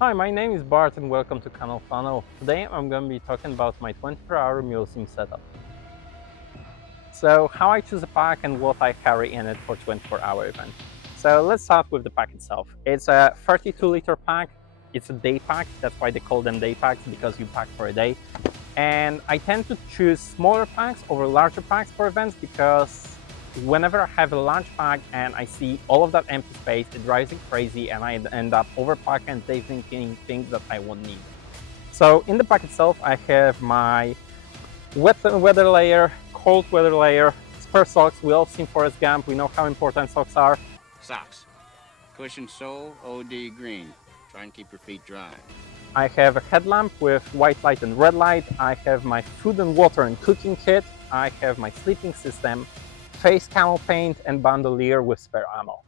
Hi, my name is Bart and welcome to Flannel. Today I'm going to be talking about my 24-hour Milsim setup. So how I choose a pack and what I carry in it for 24-hour event. So let's start with the pack itself. It's a 32-liter pack. It's a day pack. That's why they call them day packs, because you pack for a day. And I tend to choose smaller packs over larger packs for events because whenever I have a large pack and I see all of that empty space, it drives me crazy and I end up overpacking and thinking things that I won't need. So in the pack itself, I have my wet weather layer, cold weather layer, spare socks. We all seen Forrest Gump. We know how important socks are. Socks. Cushion sole, OD green. Try and keep your feet dry. I have a headlamp with white light and red light. I have my food and water and cooking kit. I have my sleeping system, face camel paint, and bandolier with spare ammo.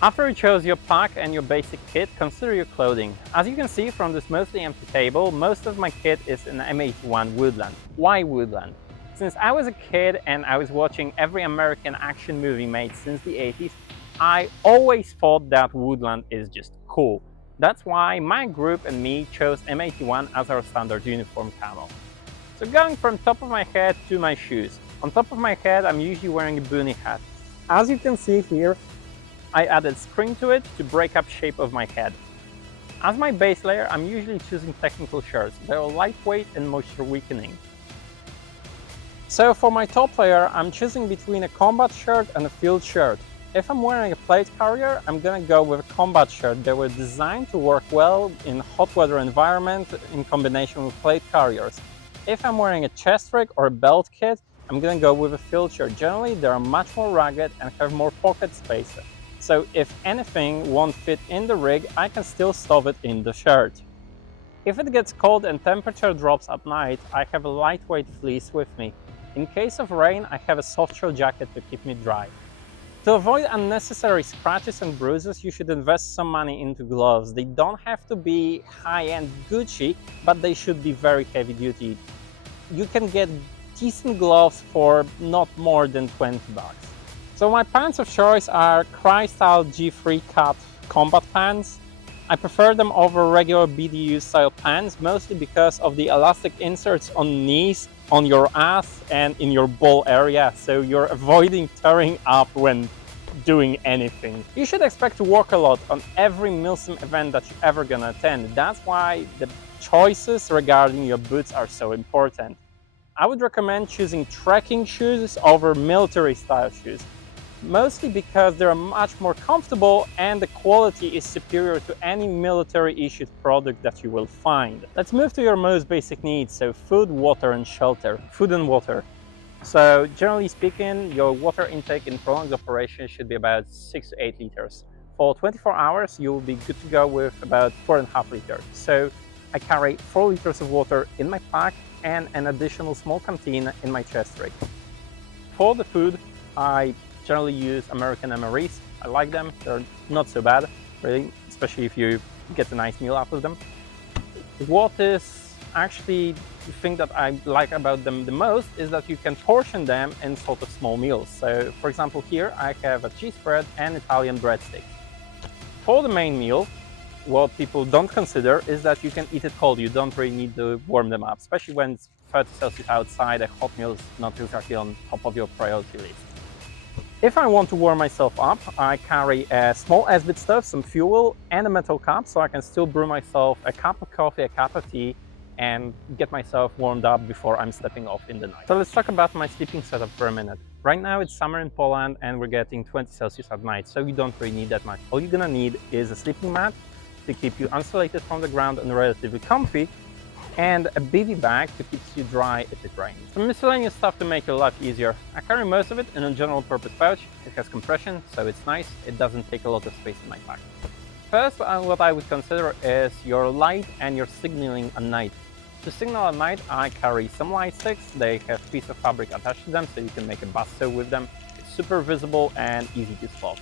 After you chose your pack and your basic kit, consider your clothing. As you can see from this mostly empty table, most of my kit is an M81 Woodland. Why Woodland? Since I was a kid and I was watching every American action movie made since the 80s, I always thought that Woodland is just cool. That's why my group and me chose M81 as our standard uniform camo. So going from top of my head to my shoes. On top of my head, I'm usually wearing a boonie hat. As you can see here, I added screen to it to break up shape of my head. As my base layer, I'm usually choosing technical shirts. They are lightweight and moisture weakening. So for my top layer, I'm choosing between a combat shirt and a field shirt. If I'm wearing a plate carrier, I'm gonna go with a combat shirt. They were designed to work well in hot weather environment in combination with plate carriers. If I'm wearing a chest rig or a belt kit, I'm gonna go with a field shirt. Generally, they are much more rugged and have more pocket space. So if anything won't fit in the rig, I can still stuff it in the shirt. If it gets cold and temperature drops at night, I have a lightweight fleece with me. In case of rain, I have a soft shell jacket to keep me dry. To avoid unnecessary scratches and bruises, you should invest some money into gloves. They don't have to be high-end Gucci, but they should be very heavy-duty. You can get decent gloves for not more than 20 bucks. So my pants of choice are Cry-style G3 cut combat pants. I prefer them over regular BDU style pants, mostly because of the elastic inserts on knees, on your ass, and in your ball area, so you're avoiding tearing up when doing anything. You should expect to walk a lot on every Milsim event that you're ever gonna attend. That's why the choices regarding your boots are so important. I would recommend choosing trekking shoes over military style shoes, mostly because they're much more comfortable and the quality is superior to any military issued product that you will find. Let's move to your most basic needs, so food, water and shelter. Food and water. So generally speaking, your water intake in prolonged operation should be about 6 to 8 liters. For 24 hours, you will be good to go with about 4.5 liters. So I carry 4 liters of water in my pack and an additional small canteen in my chest rig. For the food, I generally use American MREs. I like them. They're not so bad, really, especially if you get a nice meal out of them. What is actually the thing that I like about them the most is that you can portion them in sort of small meals. So, for example, here I have a cheese spread and Italian breadstick. For the main meal, what people don't consider is that you can eat it cold. You don't really need to warm them up, especially when it's 30 Celsius outside. A hot meal is not exactly on top of your priority list. If I want to warm myself up, I carry a small S-bit stove, some fuel, and a metal cup, so I can still brew myself a cup of coffee, a cup of tea, and get myself warmed up before I'm stepping off in the night. So let's talk about my sleeping setup for a minute. Right now it's summer in Poland and we're getting 20 Celsius at night, so you don't really need that much. All you're gonna need is a sleeping mat to keep you insulated from the ground and relatively comfy, and a bivy bag to keep you dry if it rains. Some miscellaneous stuff to make your life easier. I carry most of it in a general purpose pouch. It has compression, so it's nice. It doesn't take a lot of space in my pack. First, what I would consider is your light and your signaling at night. To signal at night, I carry some light sticks. They have a piece of fabric attached to them, so you can make a basso with them. It's super visible and easy to spot.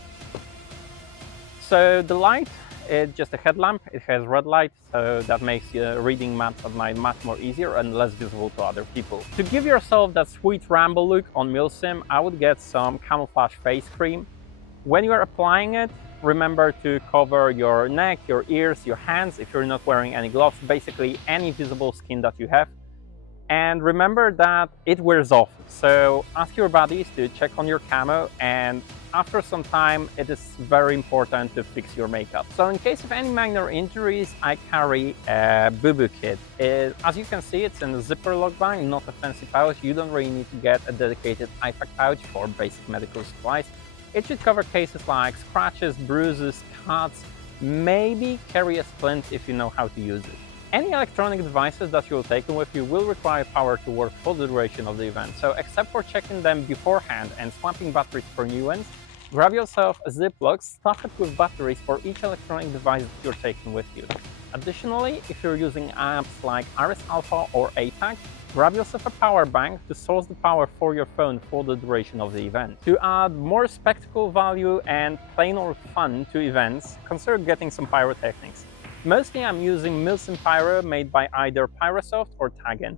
So the light, it's just a headlamp. It has red light, so that makes reading maps at night much more easier and less visible to other people. To give yourself that sweet Rambo look on Milsim, I would get some camouflage face cream. When you are applying it, remember to cover your neck, your ears, your hands if you're not wearing any gloves, basically any visible skin that you have. And remember that it wears off, so ask your buddies to check on your camo, and after some time it is very important to fix your makeup. So in case of any minor injuries, I carry a boo-boo kit. As you can see, it's in a zipper lock bag, not a fancy pouch. You don't really need to get a dedicated IFAC pouch for basic medical supplies. It should cover cases like scratches, bruises, cuts, maybe carry a splint if you know how to use it. Any electronic devices that you'll take with you will require power to work for the duration of the event, so except for checking them beforehand and swapping batteries for new ones, grab yourself a Ziploc, stuff it with batteries for each electronic device that you're taking with you. Additionally, if you're using apps like Iris Alpha or APAC, grab yourself a power bank to source the power for your phone for the duration of the event. To add more spectacle value and plain old fun to events, consider getting some pyrotechnics. Mostly I'm using Milsim Pyro made by either Pyrosoft or Tagin.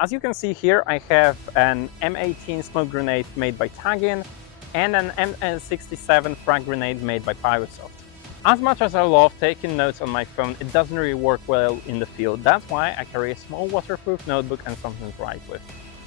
As you can see here, I have an M18 smoke grenade made by Tagin and an M67 frag grenade made by Pyrosoft. As much as I love taking notes on my phone, it doesn't really work well in the field. That's why I carry a small waterproof notebook and something to write with.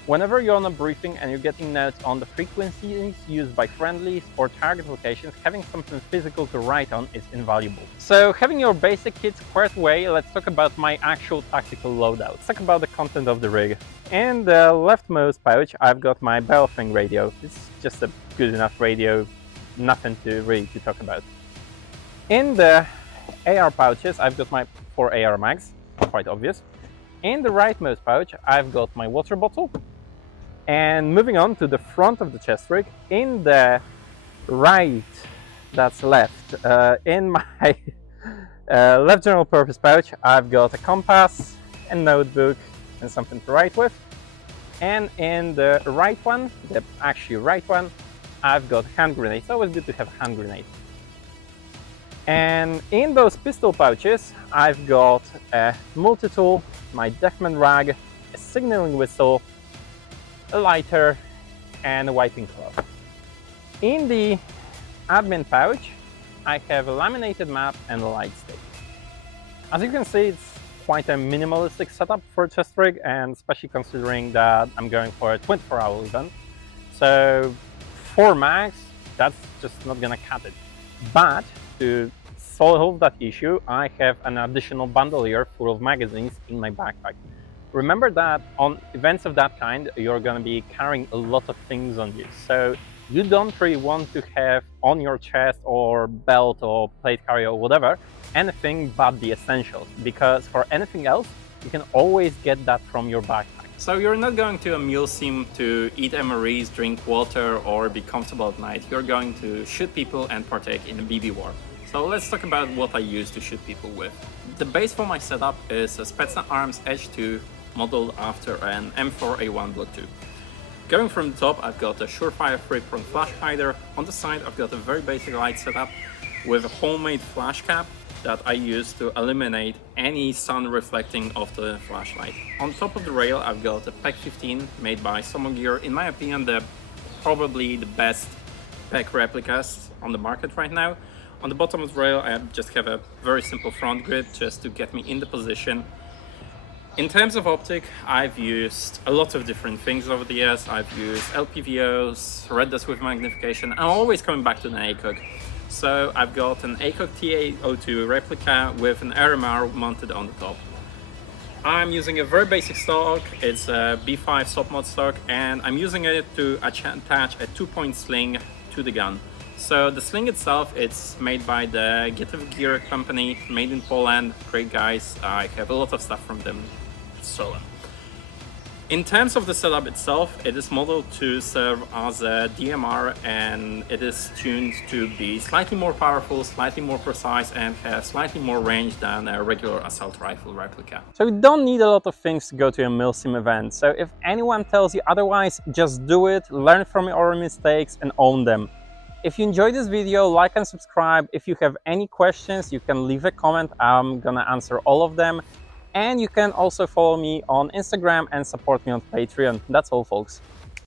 Whenever you're on a briefing and you're getting notes on the frequencies used by friendlies or target locations, having something physical to write on is invaluable. So having your basic kit squared away, let's talk about my actual tactical loadout. Let's talk about the content of the rig. In the leftmost pouch, I've got my Belfing radio. It's just a good enough radio, nothing to really talk about. In the AR pouches, I've got my 4 AR mags, quite obvious. In the rightmost pouch, I've got my water bottle. And moving on to the front of the chest rig, in the right, that's left, in my left general purpose pouch, I've got a compass, a notebook, and something to write with. And in the right one, the actually right one, I've got hand grenades. It's always good to have a hand grenade. And in those pistol pouches, I've got a multi-tool, my Deathman rag, a signaling whistle, a lighter, and a wiping cloth. In the admin pouch, I have a laminated map and a light stick. As you can see, it's quite a minimalistic setup for a chest rig, and especially considering that I'm going for a 24-hour event. So 4 mags, that's just not gonna cut it. But to solve that issue, I have an additional bandolier full of magazines in my backpack. Remember that on events of that kind, you're going to be carrying a lot of things on you. So you don't really want to have on your chest or belt or plate carrier or whatever, anything but the essentials. Because for anything else, you can always get that from your backpack. So you're not going to a Milsim to eat MREs, drink water, or be comfortable at night. You're going to shoot people and partake in a BB war. So let's talk about what I use to shoot people with. The base for my setup is a Spetsnaz Arms Edge 2 modeled after an M4A1 Block 2. Going from the top, I've got a Surefire 3-prong flash hider. On the side, I've got a very basic light setup with a homemade flash cap that I use to eliminate any sun reflecting off the flashlight. On top of the rail, I've got a PEC 15 made by Somo Gear. In my opinion, probably the best PEC replicas on the market right now. On the bottom of the rail, I just have a very simple front grip just to get me in the position. In terms of optic, I've used a lot of different things over the years. I've used LPVOs, red dot with magnification. I'm always coming back to an ACOG. So I've got an ACOG TA02 replica with an RMR mounted on the top. I'm using a very basic stock. It's a B5 soft mod stock, and I'm using it to attach a 2-point sling to the gun. So the sling itself, it's made by the Gitev Gear company, made in Poland. Great guys. I have a lot of stuff from them. So in terms of the setup itself, it is modeled to serve as a DMR, and it is tuned to be slightly more powerful, slightly more precise, and have slightly more range than a regular assault rifle replica. So you don't need a lot of things to go to a Milsim event. So if anyone tells you otherwise, just do it, learn from your mistakes, and own them. If you enjoyed this video, like and subscribe. If you have any questions, you can leave a comment. I'm gonna answer all of them. And you can also follow me on Instagram and support me on Patreon. That's all, folks.